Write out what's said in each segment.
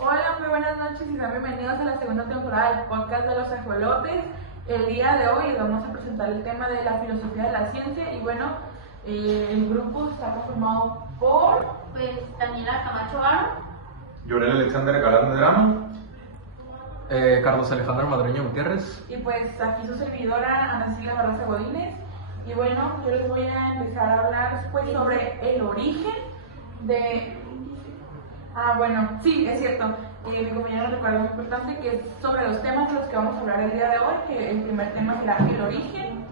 Hola, muy buenas noches y sean bienvenidos a la segunda temporada del podcast de los ajolotes. El día de hoy les vamos a presentar el tema de la filosofía de la ciencia y bueno, el grupo está conformado por Daniela Camacho Aro, Llorel Alexander Galán Medrano, Carlos Alejandro Madreño Gutiérrez. y pues aquí su servidora Ana Silvia Barraza Godínez. Y bueno, yo les voy a empezar a hablar pues sobre el origen de... bueno, sí, es cierto. Mi compañero recuerda muy importante que es sobre los temas de los que vamos a hablar el día de hoy, que el primer tema será el origen.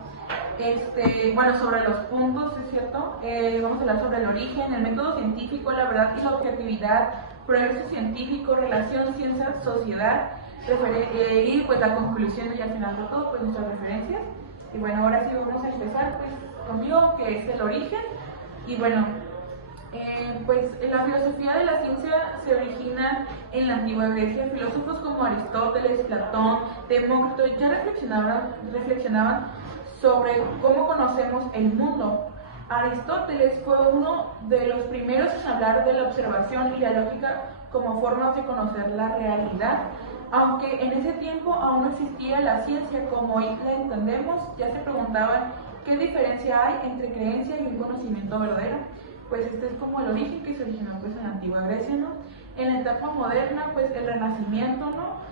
Bueno, sobre los puntos, es cierto. Vamos a hablar sobre el origen, el método científico, la verdad y la objetividad, progreso científico, relación, ciencia, sociedad, y pues la conclusión y al final de todo, pues nuestras referencias. Y bueno, ahora sí vamos a empezar pues conmigo, que es el origen. Y bueno, pues la filosofía de la ciencia se origina en la antigua Grecia. Filósofos como Aristóteles, Platón, Demócrito ya reflexionaban sobre cómo conocemos el mundo. Aristóteles fue uno de los primeros en hablar de la observación y la lógica como formas de conocer la realidad. Aunque en ese tiempo aún no existía la ciencia como hoy la entendemos, ya se preguntaban qué diferencia hay entre creencia y un conocimiento verdadero. Pues este es como el origen que se originó pues en la antigua Grecia, ¿no? En la etapa moderna, pues el Renacimiento, ¿no?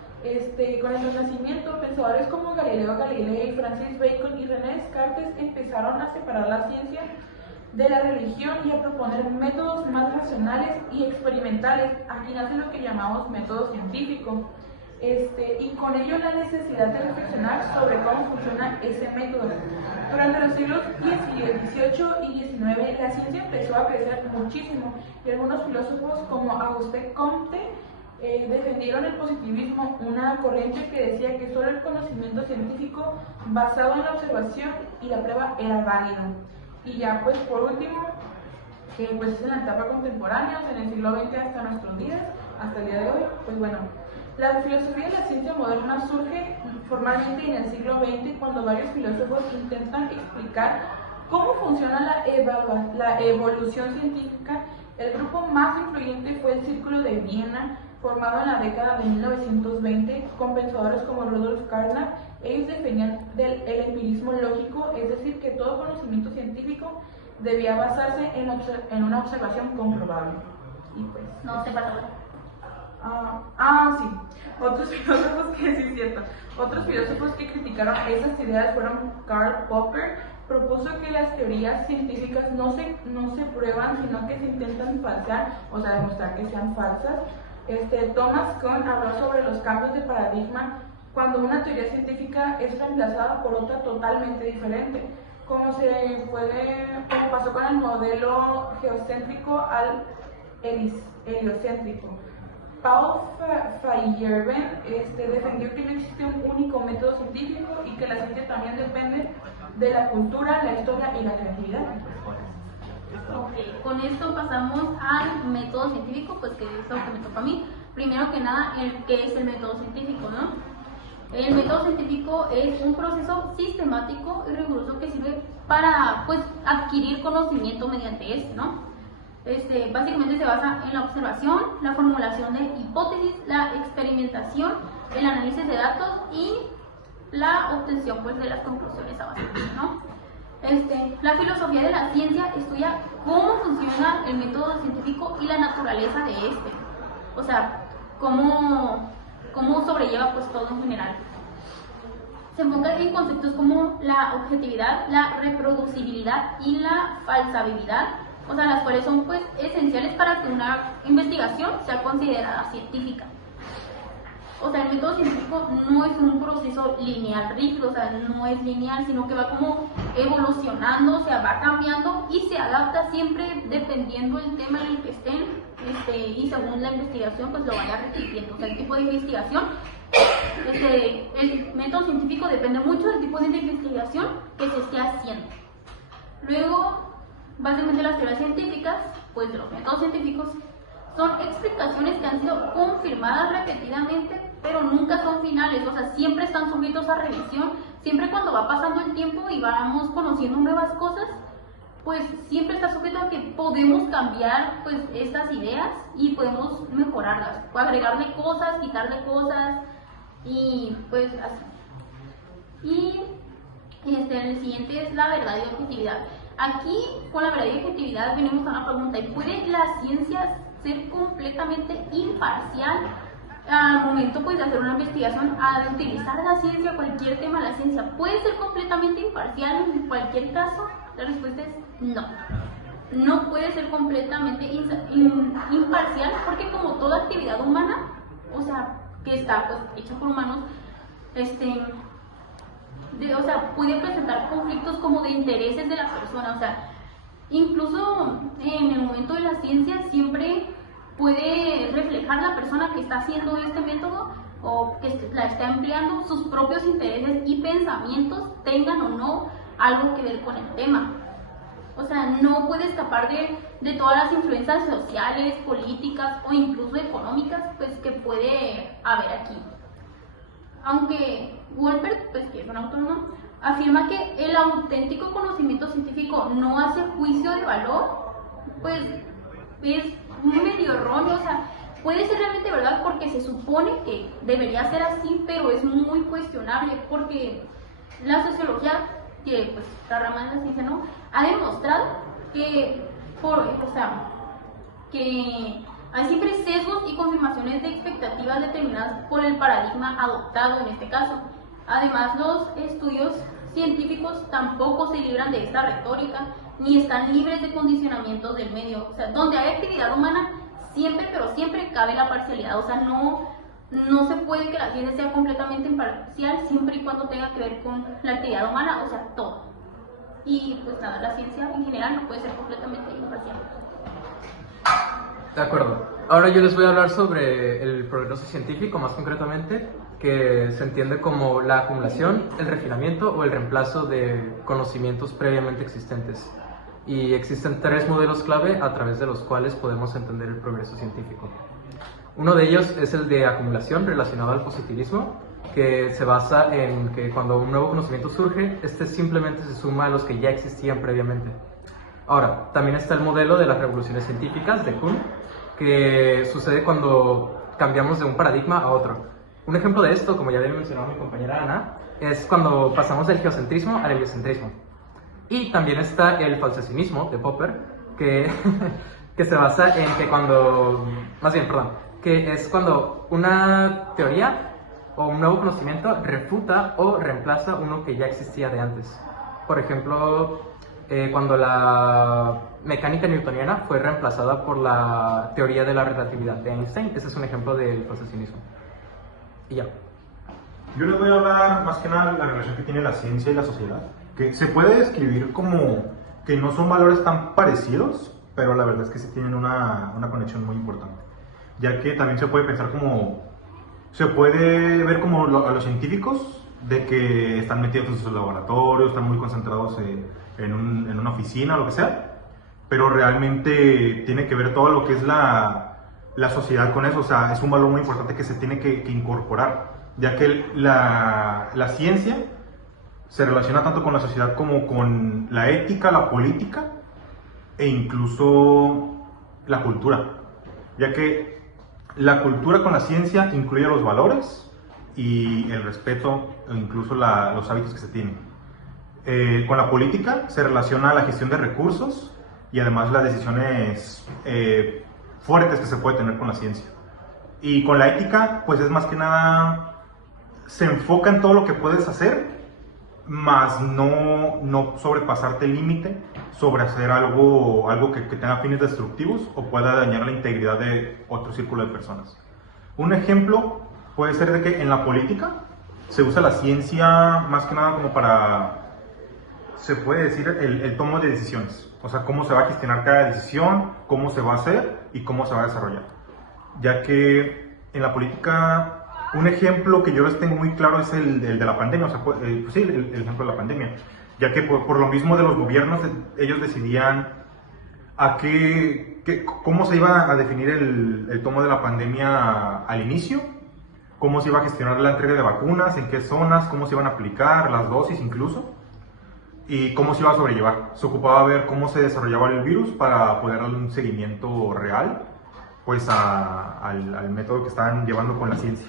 Con el Renacimiento, pensadores como Galileo Galilei, Francis Bacon y René Descartes empezaron a separar la ciencia de la religión y a proponer métodos más racionales y experimentales. Aquí nace lo que llamamos método científico. Y con ello la necesidad de reflexionar sobre cómo funciona ese método. Durante los siglos XVIII y XIX la ciencia empezó a crecer muchísimo y algunos filósofos como Auguste Comte defendieron el positivismo, una corriente que decía que solo el conocimiento científico basado en la observación y la prueba era válido. Y ya pues por último, que pues es en la etapa contemporánea, en el siglo XX hasta nuestros días, hasta el día de hoy, pues bueno, la filosofía de la ciencia moderna surge formalmente en el siglo XX cuando varios filósofos intentan explicar cómo funciona la evolución científica. El grupo más influyente fue el Círculo de Viena, formado en la década de 1920, con pensadores como Rudolf Carnap. Ellos defendían el empirismo lógico, es decir, que todo conocimiento científico debía basarse en una observación comprobable. Y pues, no sé para sí. Otros filósofos que sí es cierto. Otros filósofos que criticaron esas ideas fueron Karl Popper. Propuso que las teorías científicas no se prueban, sino que se intentan falsear, o sea, demostrar que sean falsas. Thomas Kuhn habló sobre los cambios de paradigma cuando una teoría científica es reemplazada por otra totalmente diferente, como pasó con el modelo geocéntrico al heliocéntrico. Paul Feyerabend defendió que no existe un único método científico y que la ciencia también depende de la cultura, la historia y la creatividad. Okay. Con esto pasamos al método científico, pues que es lo que me toca a mí. Primero que nada, ¿qué es el método científico, no? El método científico es un proceso sistemático y riguroso que sirve para pues adquirir conocimiento mediante este, ¿no? Básicamente se basa en la observación, la formulación de hipótesis, la experimentación, el análisis de datos y la obtención pues, de las conclusiones a base de eso, ¿no? La filosofía de la ciencia estudia cómo funciona el método científico y la naturaleza de este. O sea, cómo sobrelleva pues todo en general. Se enfoca en conceptos como la objetividad, la reproducibilidad y la falsabilidad, o sea, las cuales son pues esenciales para que una investigación sea considerada científica. O sea, el método científico no es un proceso lineal rígido, o sea, no es lineal, sino que va como evolucionando, o sea, va cambiando y se adapta siempre dependiendo del tema en el que estén, y según la investigación pues lo vaya repitiendo. O sea, el tipo de investigación, el método científico depende mucho del tipo de investigación que se esté haciendo. Luego, básicamente las teorías científicas, pues de los métodos científicos, son explicaciones que han sido confirmadas repetidamente, pero nunca son finales, o sea, siempre están sujetos a revisión, siempre cuando va pasando el tiempo y vamos conociendo nuevas cosas, pues siempre está sujeto a que podemos cambiar pues estas ideas y podemos mejorarlas, agregarle cosas, quitarle cosas y pues así. Y el siguiente es la verdad y objetividad. Aquí con la verdad y objetividad venimos a una pregunta: ¿puede la ciencia ser completamente imparcial al momento pues de hacer una investigación, al utilizar la ciencia, cualquier tema de la ciencia? ¿Puede ser completamente imparcial en cualquier caso? La respuesta es no. No puede ser completamente imparcial, porque como toda actividad humana, o sea, que está pues hecha por humanos, puede presentar conflictos como de intereses de la persona. O sea, incluso en el momento de la ciencia siempre puede reflejar la persona que está haciendo este método o que la está empleando sus propios intereses y pensamientos, tengan o no algo que ver con el tema. O sea, no puede escapar de todas las influencias sociales, políticas o incluso económicas pues que puede haber aquí. Aunque Wolpert, pues que es un autor, ¿no?, afirma que el auténtico conocimiento científico no hace juicio de valor, pues es medio erróneo. O sea, puede ser realmente verdad porque se supone que debería ser así, pero es muy cuestionable porque la sociología, que pues la rama de la ciencia, ¿no?, ha demostrado que hay siempre sesgos y confirmaciones de expectativas determinadas por el paradigma adoptado en este caso. Además, los estudios científicos tampoco se libran de esta retórica ni están libres de condicionamientos del medio. O sea, donde hay actividad humana, siempre, pero siempre cabe la parcialidad. O sea, no se puede que la ciencia sea completamente imparcial siempre y cuando tenga que ver con la actividad humana, o sea, todo. Y pues nada, la ciencia en general no puede ser completamente imparcial. De acuerdo. Ahora yo les voy a hablar sobre el progreso científico, más concretamente, que se entiende como la acumulación, el refinamiento o el reemplazo de conocimientos previamente existentes. Y existen 3 modelos clave a través de los cuales podemos entender el progreso científico. Uno de ellos es el de acumulación, relacionado al positivismo, que se basa en que cuando un nuevo conocimiento surge, este simplemente se suma a los que ya existían previamente. Ahora, también está el modelo de las revoluciones científicas de Kuhn, que sucede cuando cambiamos de un paradigma a otro. Un ejemplo de esto, como ya había mencionado mi compañera Ana, es cuando pasamos del geocentrismo al heliocentrismo. Y también está el falsacionismo de Popper, que se basa en que es cuando una teoría o un nuevo conocimiento refuta o reemplaza uno que ya existía de antes. Por ejemplo, cuando la mecánica newtoniana fue reemplazada por la teoría de la relatividad de Einstein. Ese es un ejemplo del falsacionismo. Y ya. Yo les voy a hablar más que nada de la relación que tiene la ciencia y la sociedad, que se puede describir como que no son valores tan parecidos, pero la verdad es que sí tienen una conexión muy importante, ya que también se puede pensar como, se puede ver como a los científicos de que están metidos en sus laboratorios, están muy concentrados en una oficina o lo que sea, pero realmente tiene que ver todo lo que es la sociedad con eso. O sea, es un valor muy importante que se tiene que incorporar, ya que la ciencia se relaciona tanto con la sociedad como con la ética, la política e incluso la cultura, ya que la cultura con la ciencia incluye los valores y el respeto e incluso los hábitos que se tienen. Con la política se relaciona la gestión de recursos y además las decisiones fuertes que se puede tener con la ciencia. Y con la ética, pues es más que nada, se enfoca en todo lo que puedes hacer, más no sobrepasarte el límite sobre hacer algo que tenga fines destructivos o pueda dañar la integridad de otro círculo de personas. Un ejemplo puede ser de que en la política se usa la ciencia más que nada como para, se puede decir, el tomo de decisiones. O sea, cómo se va a gestionar cada decisión, cómo se va a hacer y cómo se va a desarrollar. Ya que en la política, un ejemplo que yo les tengo muy claro es el de la pandemia. O sea, sí, el ejemplo de la pandemia. Ya que por lo mismo de los gobiernos, ellos decidían cómo se iba a definir el tomo de la pandemia al inicio, cómo se iba a gestionar la entrega de vacunas, en qué zonas, cómo se iban a aplicar, las dosis incluso. y cómo se iba a sobrellevar. Se ocupaba ver cómo se desarrollaba el virus para poder darle un seguimiento real pues al método que estaban llevando con la ciencia.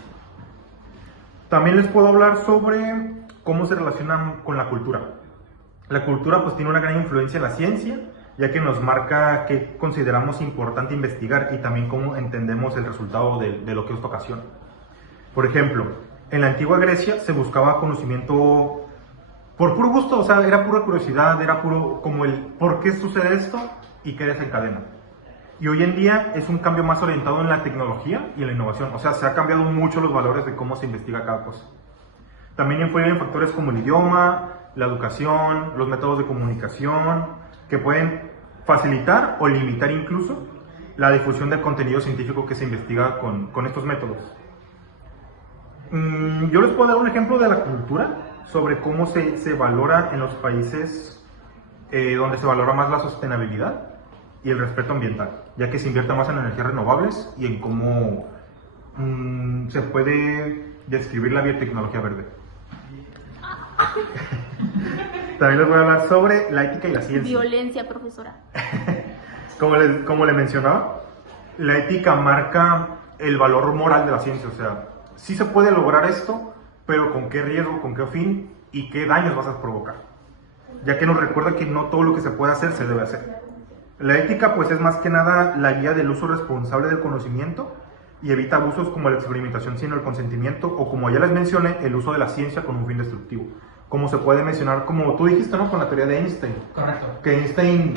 También les puedo hablar sobre cómo se relacionan con la cultura. La cultura pues tiene una gran influencia en la ciencia, ya que nos marca qué consideramos importante investigar y también cómo entendemos el resultado de lo que esto ocasiona. Por ejemplo, en la antigua Grecia se buscaba conocimiento por puro gusto, o sea, era pura curiosidad, era puro como el por qué sucede esto y qué desencadena. Y hoy en día es un cambio más orientado en la tecnología y en la innovación, o sea, se ha cambiado mucho los valores de cómo se investiga cada cosa. También influyen factores como el idioma, la educación, los métodos de comunicación, que pueden facilitar o limitar incluso la difusión del contenido científico que se investiga con estos métodos. Yo les puedo dar un ejemplo de la cultura sobre cómo se valora en los países donde se valora más la sostenibilidad y el respeto ambiental, ya que se invierte más en energías renovables y en cómo se puede describir la biotecnología verde. También les voy a hablar sobre la ética y la ciencia. Violencia, profesora. Como le mencionaba, la ética marca el valor moral de la ciencia, o sea, sí se puede lograr esto, pero con qué riesgo, con qué fin y qué daños vas a provocar, ya que nos recuerda que no todo lo que se puede hacer se debe hacer. La ética pues es más que nada la guía del uso responsable del conocimiento y evita abusos como la experimentación sin el consentimiento o, como ya les mencioné, el uso de la ciencia con un fin destructivo. Como se puede mencionar, como tú dijiste, ¿no? Con la teoría de Einstein. Correcto. Que Einstein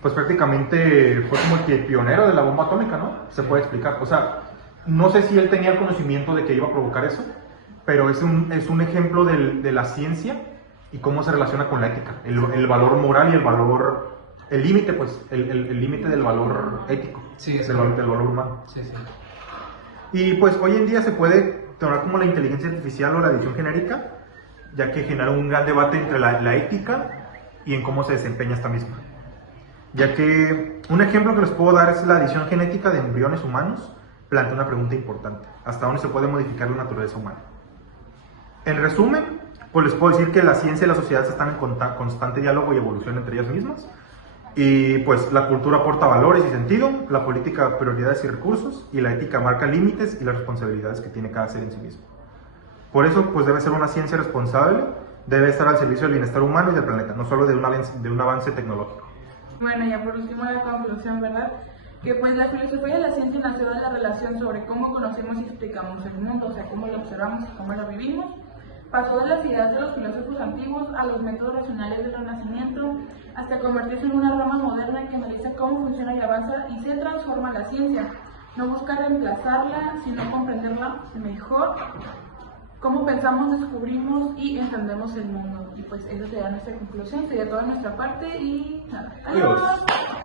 pues prácticamente fue como el que pionero de la bomba atómica, ¿no? Se puede explicar. O sea, no sé si él tenía el conocimiento de que iba a provocar eso, pero es un ejemplo de la ciencia y cómo se relaciona con la ética, el valor moral y el valor, el límite, pues, el límite del valor ético, Sí, del valor humano. Sí, sí. Y pues hoy en día se puede tomar como la inteligencia artificial o la edición genérica, ya que genera un gran debate entre la ética y en cómo se desempeña esta misma. Ya que un ejemplo que les puedo dar es la edición genética de embriones humanos, plantea una pregunta importante: ¿hasta dónde se puede modificar la naturaleza humana? En resumen, pues les puedo decir que la ciencia y la sociedad están en constante diálogo y evolución entre ellas mismas, y pues la cultura aporta valores y sentido, la política prioridades y recursos, y la ética marca límites y las responsabilidades que tiene cada ser en sí mismo. Por eso pues debe ser una ciencia responsable, debe estar al servicio del bienestar humano y del planeta, no solo de un avance tecnológico. Bueno, ya por último la conclusión, ¿verdad? Que pues la filosofía de la ciencia nació de la relación sobre cómo conocemos y explicamos el mundo, o sea, cómo lo observamos y cómo lo vivimos. Pasó de las ideas de los filósofos antiguos a los métodos racionales del Renacimiento, hasta convertirse en una rama moderna que analiza cómo funciona y avanza y se transforma la ciencia. No busca reemplazarla, sino comprenderla mejor, cómo pensamos, descubrimos y entendemos el mundo. Y pues esa sería nuestra conclusión, sería toda nuestra parte y nada. ¡Adiós!